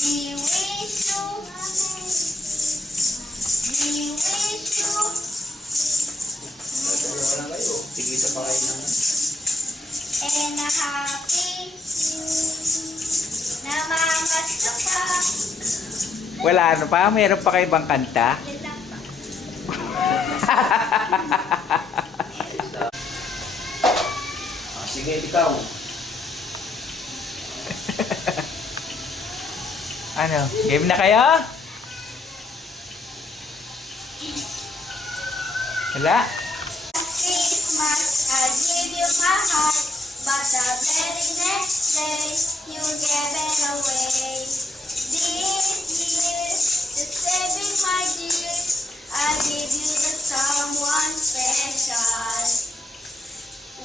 We wish you, we wish you, Dalawa lang kayo. Tigisa pa kayo ng... and a happy namamasok ka. Wala ano pa? Meron pa kayo bang kanta? Yan lang pa. Sige, ikaw. Ano? Game na kayo? Wala? Christmas, I give you my heart, but the very next day, you gave it away. This year, to saving my dear, I give you the someone special.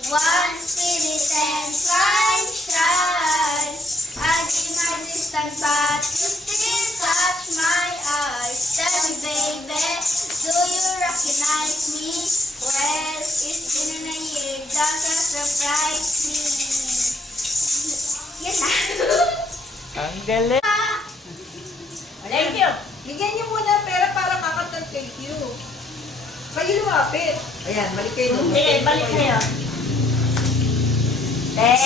One spirit and sunshine. I give my distance, but you still touch my eyes. Tell me, baby, do you recognize me? Well, it's been a year, doesn't surprise me. Yan na. Ang galing! Thank you. Bigyan niyo muna ng pera para kakatag thank you. Kayo lumapit. Ayan, balik kayo. Sige, balik kayo. Thank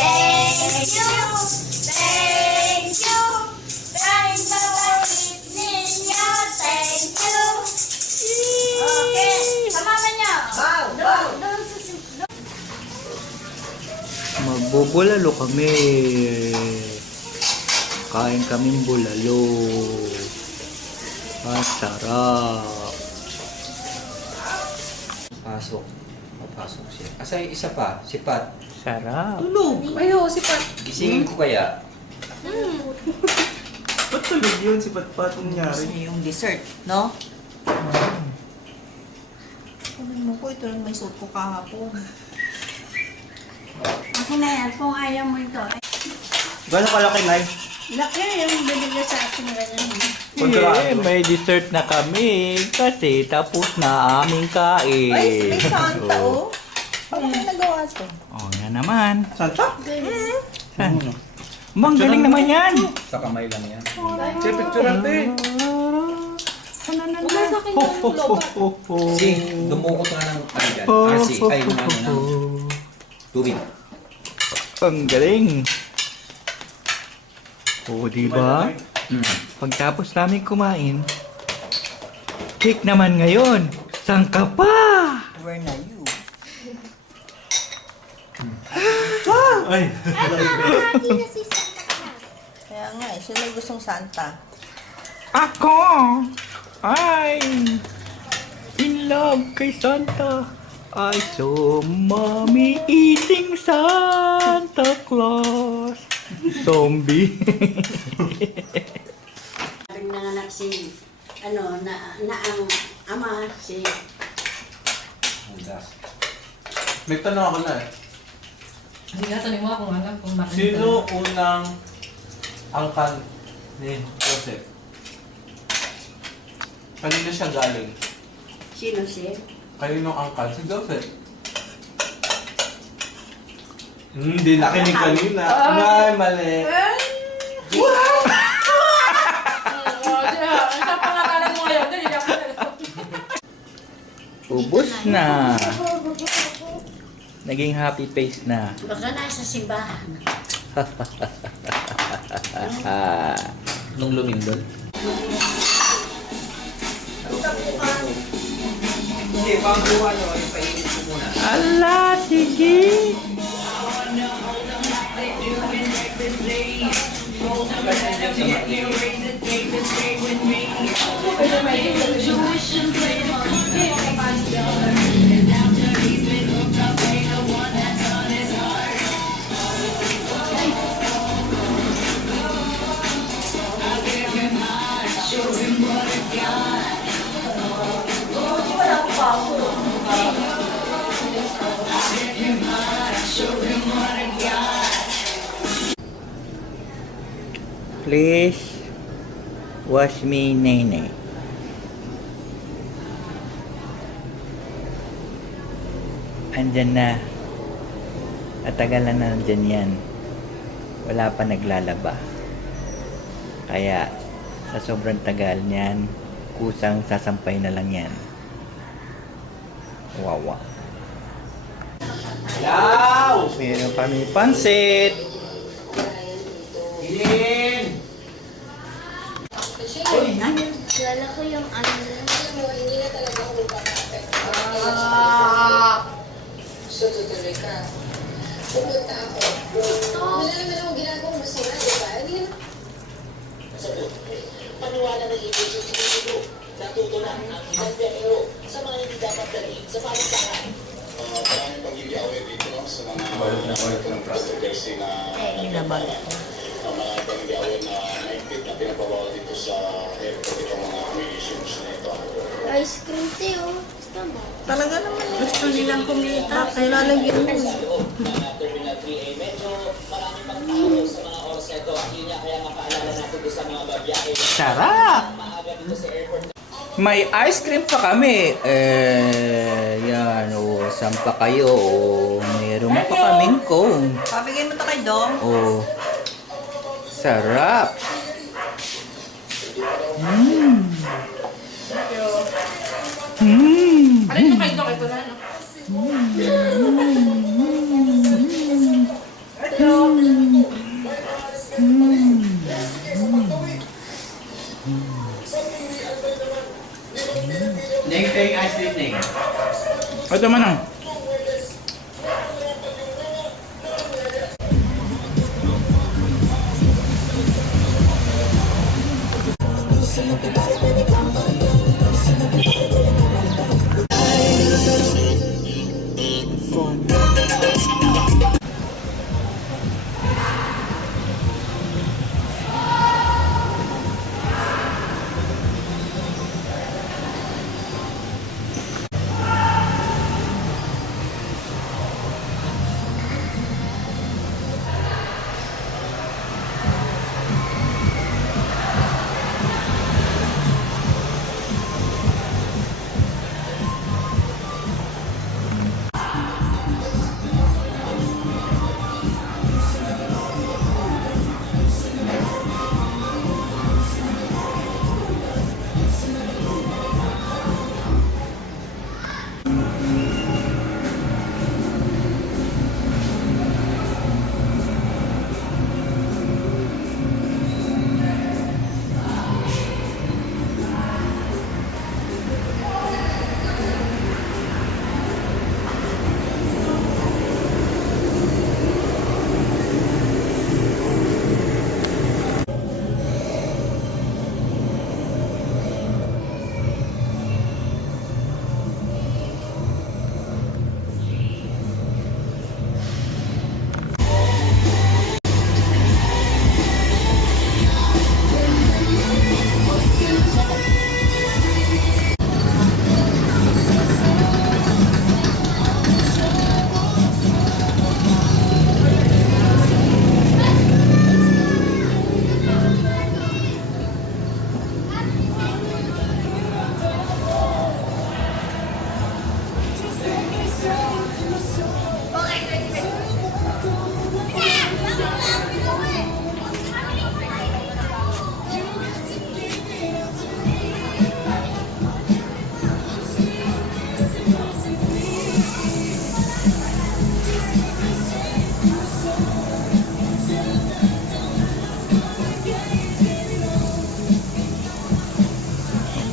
you, thank you, thank the ulit ninyo, thank you. Okay. Sa mama niyo. Bow, bow. Doon sa simple. Magbubulalo kami. Kain kaming bulalo. Ang sarap. Pasok. Papasok siya. Asa yung isa pa? Si Pat. Sarap. Tulog! Ayaw, si Pat. Gisingin ko kaya. Ba't tulog yun si Patpat Gusto nangyari? niyo yung dessert, no? Kunin mo ko, ito lang may suot ko kahapon. Okay na yan. Kung ayaw mo ito. Ay, Gano'ng kalaki, Nay? laki yung binigay sa akin ganyan. Eh, may dessert na kami kasi tapos na aming kain. Ay, may Santa, oh. Paano kayo nagawa ito? Oh, yan naman. Santa? Saan? Bang, galing naman yan. Sa kamay lang yan. Che, picture natin. Ho, ho, ho, ho, ho. Si, dumukot nga ng ano dyan. Ho, RC. ho, Ay, ho, ng ano ho. ng tubig. Ang galing. Oo, diba? Hmm. Pagtapos namin kumain, cake naman ngayon. Saan ka pa? Where na you? Ay, Hindi na si Santa Claus. Kaya nga, siya may gustong Santa. Ako ay in love kay Santa. I saw mommy eating Santa Claus. Zombie. Nanganak si, ano, na ang ama, si, Handas. may tanong ako na eh. Hindi nga, tanong mo kung alam kung bakit. Sino unang angkan ni Joseph? Kanino siya galing? sino si? Kaninong angkan? Si Joseph. Hindi nakinig kanina. Ay, mali. Ang pangalan mo ngayon, hindi ako. Ubus na. Naging happy face na. Baka nasa simbahan. Nung lumindol. Hindi, pang buwan o, ipainit ko muna. Ala, sige. Please wash me, Nene. Andyan na. At tagal na nandyan yan. Wala pa naglalaba. Kaya sa sobrang tagal niyan, kusang sasampay na lang yan. Wawa. Yaw! Meron kami pansit. In! Lala ko yung ano. So, tutuloy ka. Pumunta ako. Wala naman akong ginagawang masama, di ba? Hindi naman. Paniwala ng ibig sa siniguro. Natuto na ang ilang biyahero sa mga hindi dapat dalhin sa paligsahan. Maraming pag-iaway dito no, sa mga controversy na nagpapala. Marami pag-iaway na naipit na pinapabawal dito sa airport itong mga ammunitions na ito. Ice cream tayo. Tama. Talaga naman gusto nilang kumita. Kaya lalagyan mo. Sa loob ng Terminal 3A, medyo marami pang tao sa mga oras na ito. Yun nga kaya mapaalala natin doon sa mga babiyahe. Sarap! Maaga dito sa airport. May ice cream pa kami. Yan. Saan pa kayo? Meron pa kaming cone. Pabigay mo to kay Dong. Sarap. Mmm. Mmm. Alin yung kayo ito na, no? Neng ice cream, Neng. Ito man ang.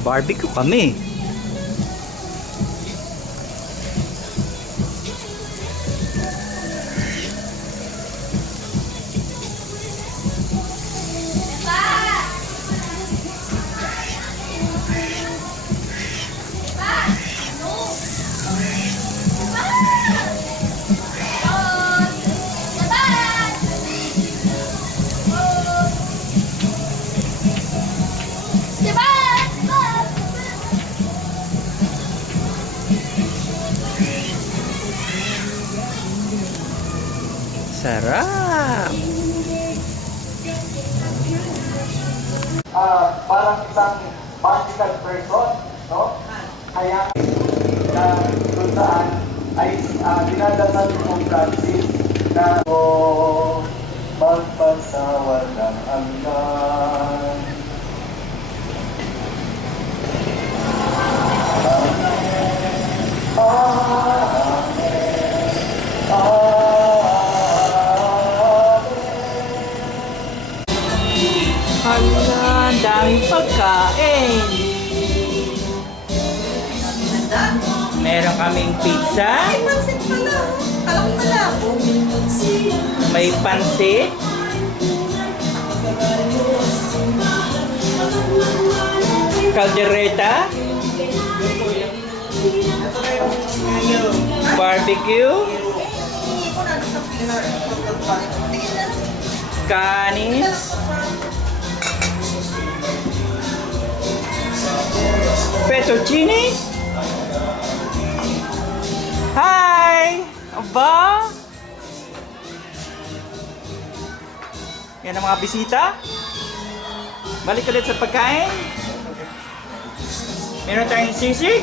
Barbecue kami. Sarap! Parang isang magical person, no? Kaya na kung saan ay dinadasal ni Pope Francis na magpagsawa ng hanggan. kaming pizza. Ay, pansit pala. Alam pala ako. May pansit. Caldereta. Barbecue. Hindi ko na sa pilar. Kanis. Fettuccine. Hi! Aba! Yan ang mga bisita. Balik ulit sa pagkain. Meron tayong sisig.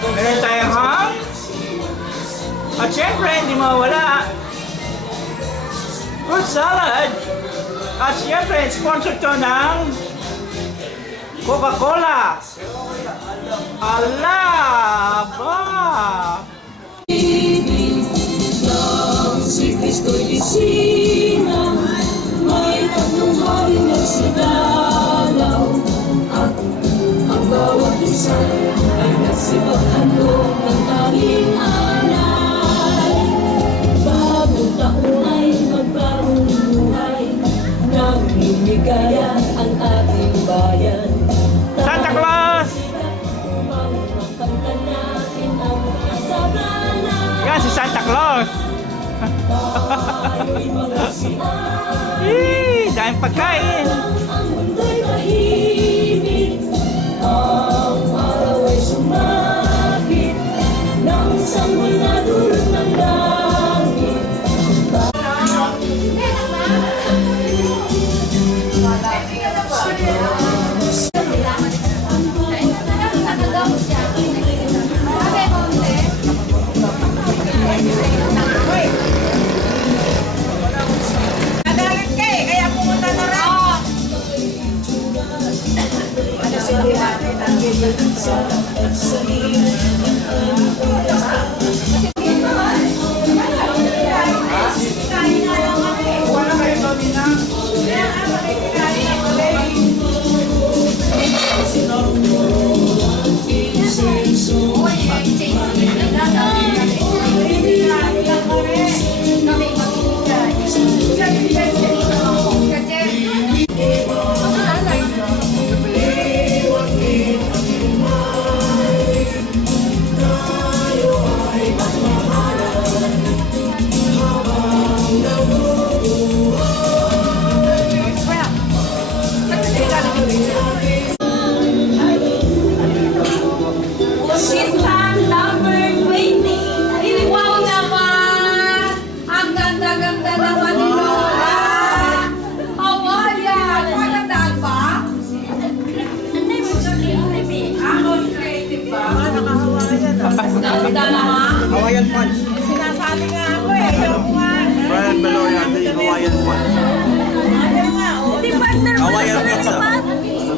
Meron tayong ham. At syempre, hindi mawala fruit salad. At syempre, sponsor to ng Coca-Cola. Ala! Ba! Si Kristo'y isina, may tatlong hari nagsidalaw, at ang bawat isa ay nagsipaghandog ng tanging alay. Bagong taon ay magbagong buhay, namimigaya ang ating bayan. Santa Claus! Makanta natin ang kasagana. Yan si Santa Claus! Tayo'y mga sinay. Daming pagkain! Ang mundo'y tahimik, ang araw ay sumapit, ng sanggol na dulot ng langit. Nagalit ka eh, kaya pumunta na lang. Pista number 20. Wow naman! Ang ganda-ganda naman ni Lola! Hawayan! Magandaan ba? Most creative ba? Nakahawayan. Ganda naman! Hawaiian punch. Sinasabi nga ako eh, ayaw ko nga. Brian Beloya, the Hawaiian punch. Ayaw nga, oh. Di partner mo Hawaiian sa pizza. naman?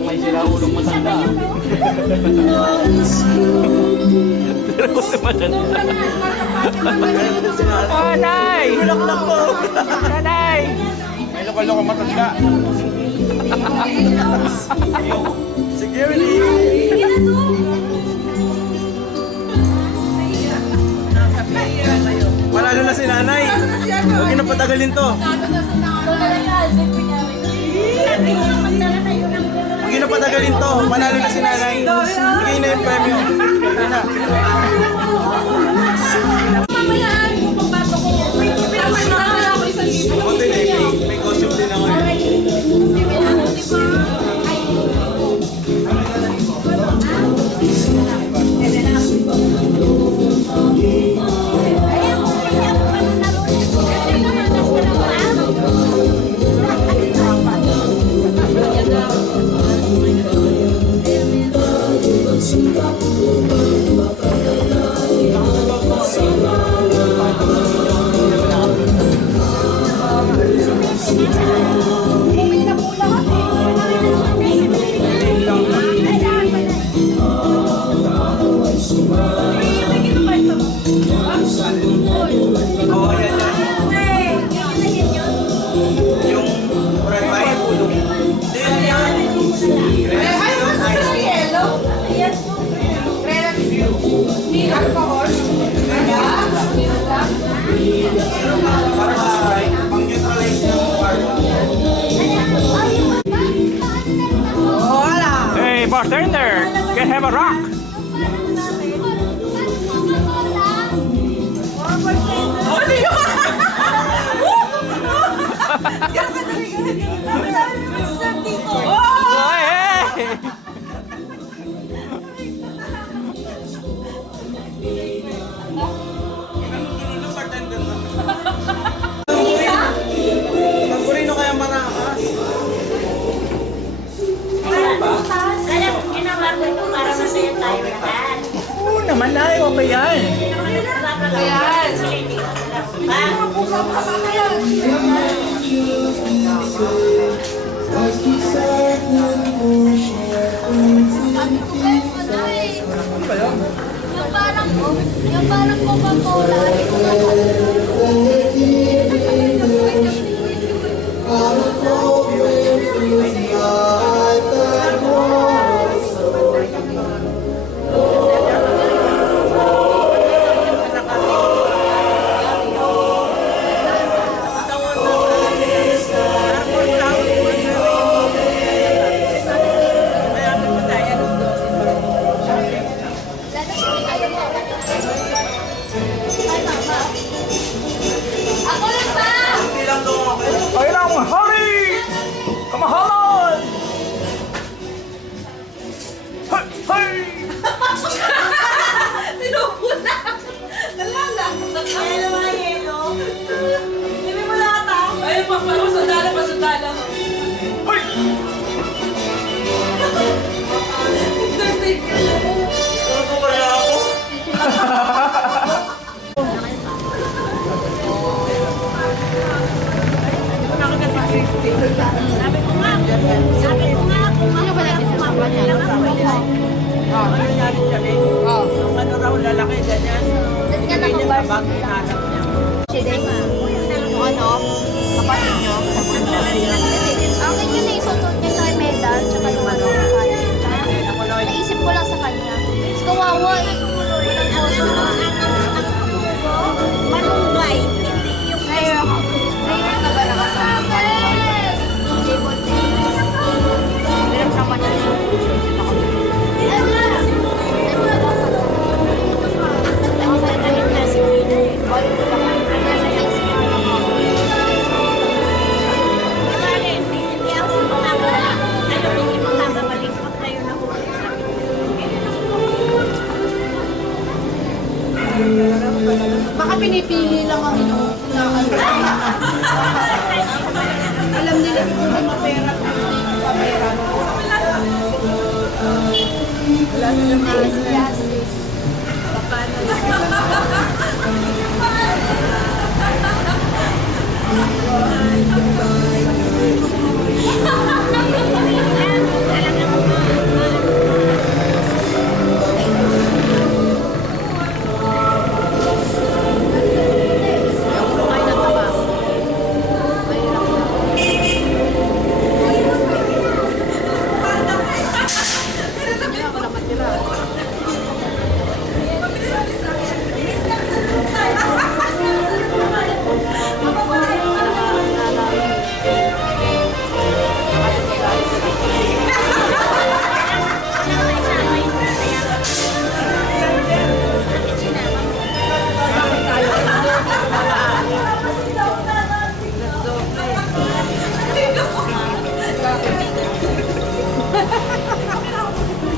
May siraulong matanda. Oh, Nay! Nanay! May loko-loko matanda. Security! Manalo na si nanay. Huwag niyo na patagalin to. Huwag niyo na patagalin to. Manalo na si nanay. Bigay na yung premyo. Bigay na. Mamayaan mo pagbato ko. Pinapalitan na ako 1,000. Konti na eh. May costume din ako eh. Singapura, Bangka, Bangka, Bangka, Bangka, Bangka, Oy, hey! Magpurino kaya marakas. Alam, ginawa ko ito para masaya tayo lahat. Oo naman ay, okay yan. Ayan. Yung parang Coca-Cola. Ako lang ba? Ay lang, hari! Kamahalan! Hay! Hay! Tinupo na! Nalala! Kaya naman yelo. Hindi mo lata. Ay, pasundala, pasundala. Hay! Ano kaya ako? Ano nangyari siya eh? Yung ano raw lalaki, ganyan. Hindi niya tabang hinanap niya. Yung ano, kapatid nyo. Akin yun na isutot niya sa medal, tsaka yung ano, naisip ko lang sa kanya. Mas kawawa eh. Walang puso. Manunggay, hindi yung prayer na ba nakasama? Table tennis. Meron sa kanya yung Baka pinipili lang ang inyong alam nila kung ano pera kung hindi pera. Wala nilang business.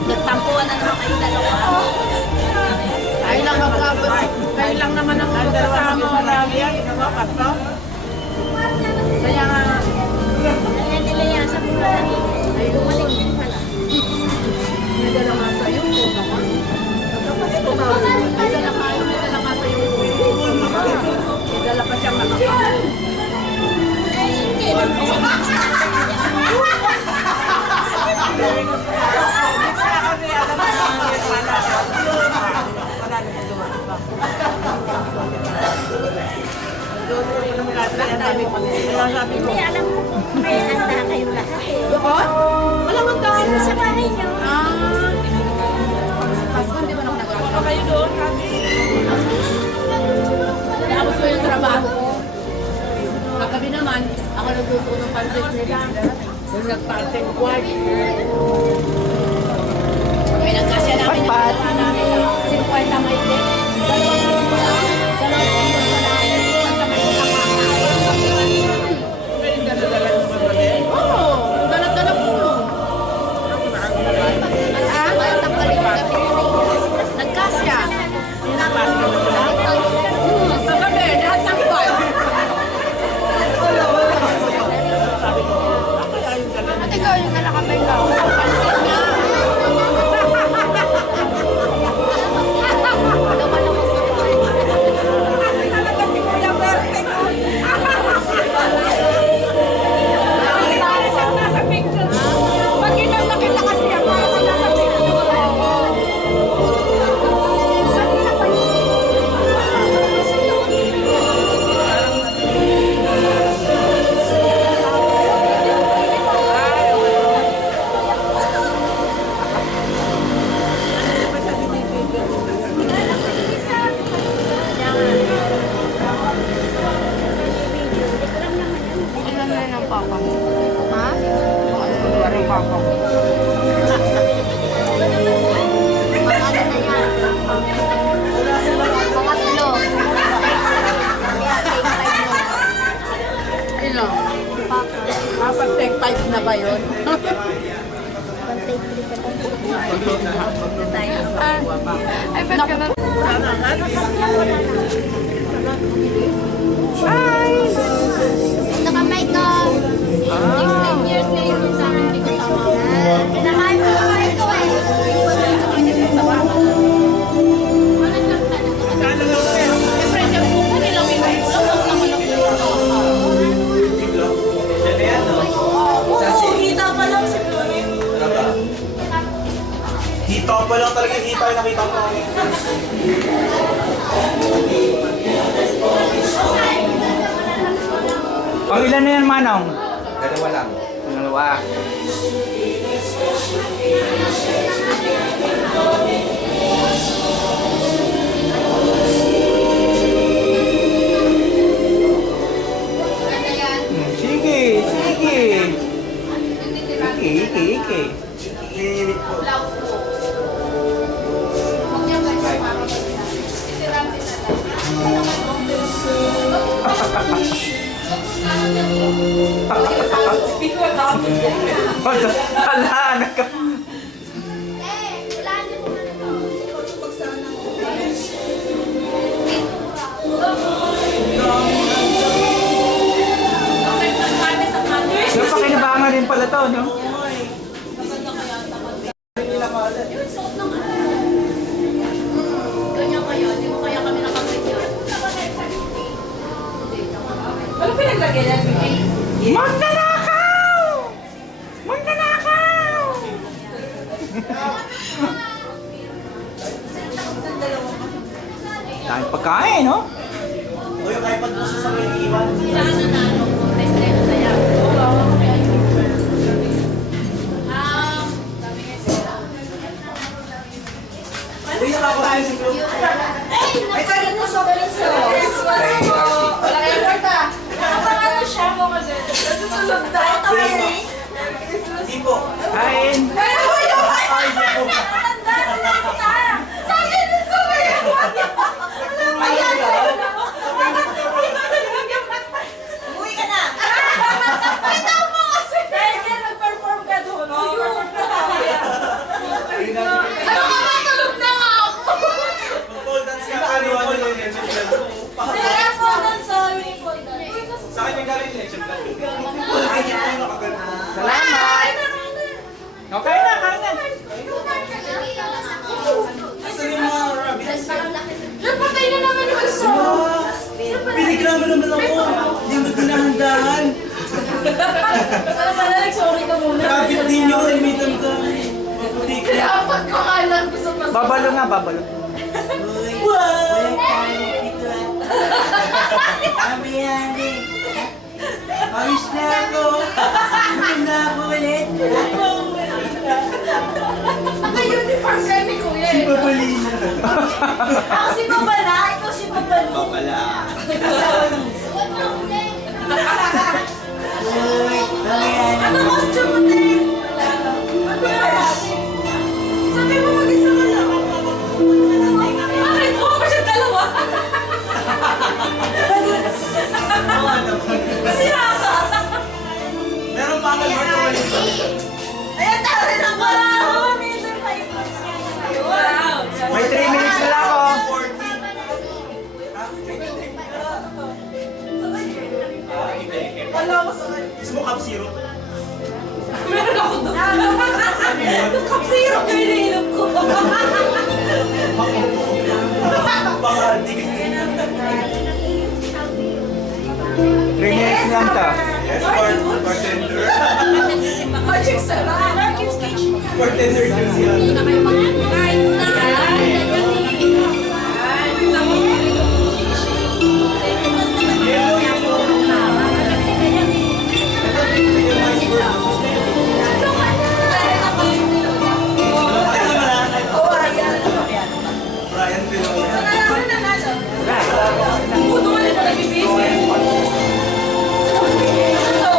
Nagtampuan na naman kayo dalawa. Kayo lang naman ang kasama marami yan. Kaya nga, Kaya nila yan sa bulan. Ay, bumalik din pala. nadala nga sa'yo. Nadala ka sa'yo. Nadala ka siyang nakapagod. Eh, hindi. Hindi, alam ko kung may handa kayo lahat eh. Doon? Walang magkain. Sa bahay niyo. Pasko, hindi mo na nagkakaroon. Kayo doon, kami. Tapos ko yung trabaho ko. Kagabi naman, ako nagluto ng pancit nila. Doon nagpancit quart. May nagkasya namin yung dalawa namin. 50 may tek. Dalawang kilo pa lang. Dalawang kilo pa lang. 50 may tek ang makain. papa mo? Ha? Kung ano lugar ng papa mo? Mga ano na yan? Pangatlo. Kaya take 5 na. Ano? Papa. Kapag take 5 na ba yun? Pag take 3 ka lang. Ay, ba't ka ba? Nakamay ko. 16 years na yung sa akin. Hindi ko tama. Pinakain ko naman ito eh. Hita pa lang si Florin. Hita pa lang talaga, hita yung nakita ko. Pang ilan na yan, Manong? Dalawa lang. Dalawa. Sige, sige. Iki. Iinit ko. Hala, nagka... Napakinabangan rin pala to, no? Ano pinaglagay yan? Magnanakaw! Magnanakaw! Dahil pagkain, no? O yung iPad mo sa may iwan. Uy, nakakain si Flo. Ay, tayo mo sa peso. Kay RC. Wala kayo kwarta. Nakapangano siya mo kasi. Nasusunod na. Hindi po. Kain! Pero ko yung ay! Sabi nito ba yun? Uwi ka na. Ito mo kasi! Dahil yan, mag-perform ka doon. Perform ka kaya. Ano ka ba? Tulog na nga ako! Pole dance ka. Ano yung legend plan? Kaya po doon sa uniform. Sa akin yung galing legend plan. Ay, hindi ko nakaganda. Salamat! Okay na, kain na! Saan yung mga rabbits? Napatay na naman yung isa! Pinigraman naman ako. Hindi mo tinahandahan. Sana pala, sorry ka muna. Rabbit din yun. Imitan ka. Maputi ka. Kaya pagkakalan ko sa pasok. Babalo nga, babalo. Wow! Kami yan eh. Ayos na ako. Ayos na ako ulit. Naka-uniform ka ni Kuya eh. Babalina. Ako si Babala, ikaw si Babala. Babala. Ano costume mo, Te? Ano yan? Sabi mo mag-isa ka lang. Bakit mo pa siya dalawa? Masira ka. Meron pa ako mga tumalit. Ayan, tara na ko. Wow! May 3 minutes na lang ako. Wala ko sa kanya. Gusto mo cup zero? Meron ako doon. Kapsiro ko yung iniinom ko. Baka hindi ka. 3 minutes lang to. Yes, bartender. Magic sarap. Bartender ka siya. Kahit na. Brian Pinoy. Puto ka na nagbibisi. Hello.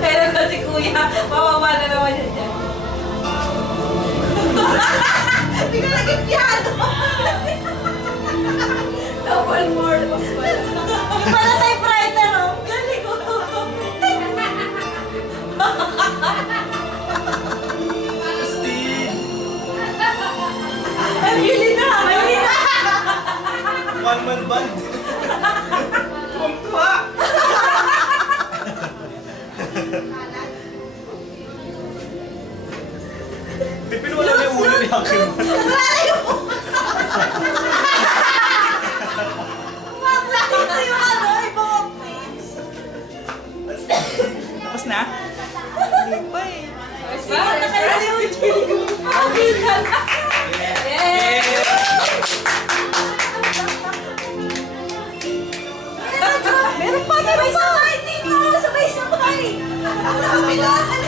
Kaya naman si Kuya, mawawa na naman siya dyan. Hindi ka naging piano. Double more was pala. Yung pala typewriter, oh. Galing ko. Ang yuli na! Yuli na! One-man band. Tumtua! Tipin wala na yung ulo ni Hakim. Ito yung ano, ibang face. Tapos na? Hindi pa eh. Bakit nakalimutan yung chili? Pakita na! Meron pa! Sabay-sabay dito! Sabay-sabay! Kapilaan!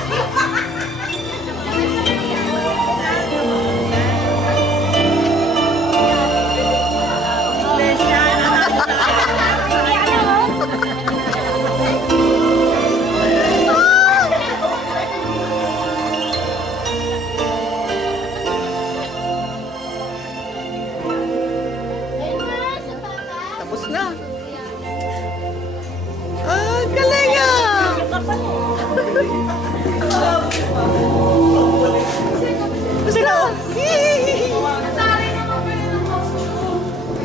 Tapos na. Ah, galing ah! Kasi na,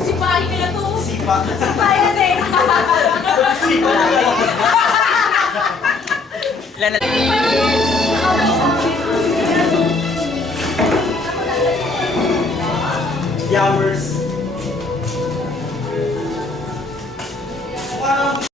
Sipahin nila to! Sipa. Sipahin na eh! Sipa.